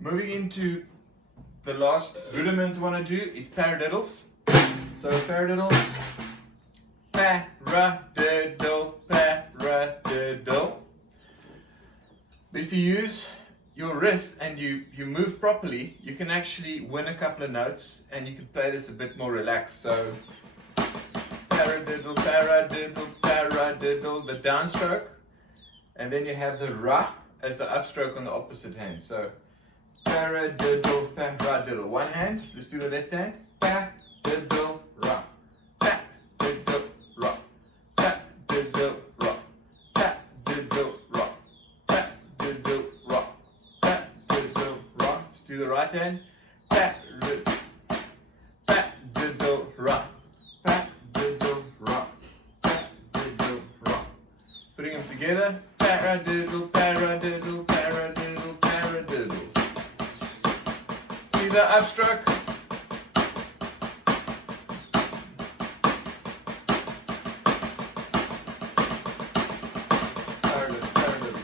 Moving into the last rudiment we want to do is paradiddles. So paradiddles, paradiddle, paradiddle. But if you use your wrist and you move properly, you can actually win a couple of notes and you can play this a bit more relaxed. So paradiddle, paradiddle, paradiddle, the downstroke, and then you have the ra as the upstroke on the opposite hand. So paradiddle, paradiddle. One hand, let's do the left hand. Paradiddle, ra. Paradiddle, ra. Paradiddle, ra. Paradiddle, ra. Paradiddle, ra. Paradiddle, ra. Let's do the right hand. Paradiddle, ra. Paradiddle, ra. Paradiddle, ra. Putting them together. Paradiddle, paradiddle, paradiddle, paradiddle. See the upstroke? Paradiddle, paradiddle.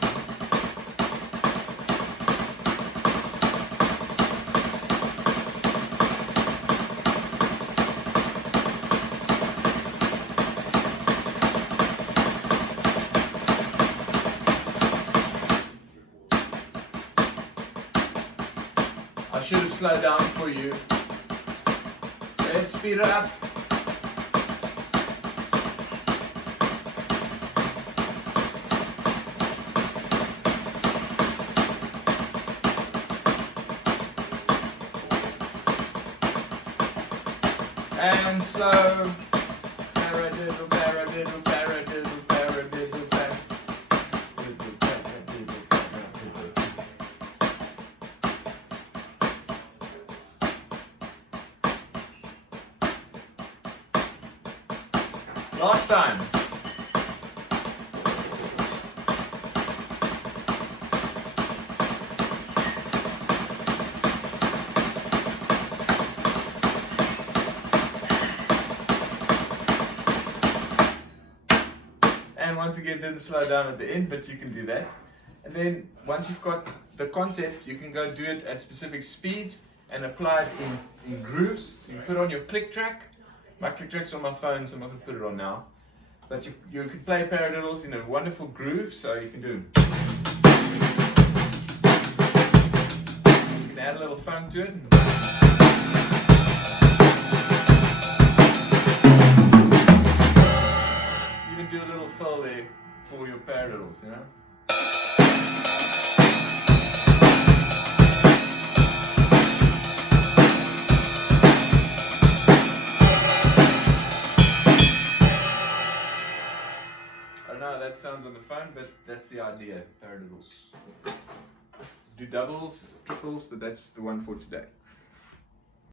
I should have slowed down for you. Let's speed it up. And slow. Paradiddle, paradiddle, paradiddle, paradiddle, paradiddle, paradiddle, paradiddle. Last time. And once again, didn't slow down at the end, but you can do that. And then once you've got the concept, you can go do it at specific speeds and apply it in grooves. So you put on your click track. My click track's on my phone, so I'm not going to put it on now. But you can play paradiddles in a wonderful groove, so you can do. You can add a little fun to it. Even do a little fill there for your paradiddles, you know. I don't know how that sounds on the phone, but that's the idea, paradiddles. Do doubles, triples, but that's the one for today.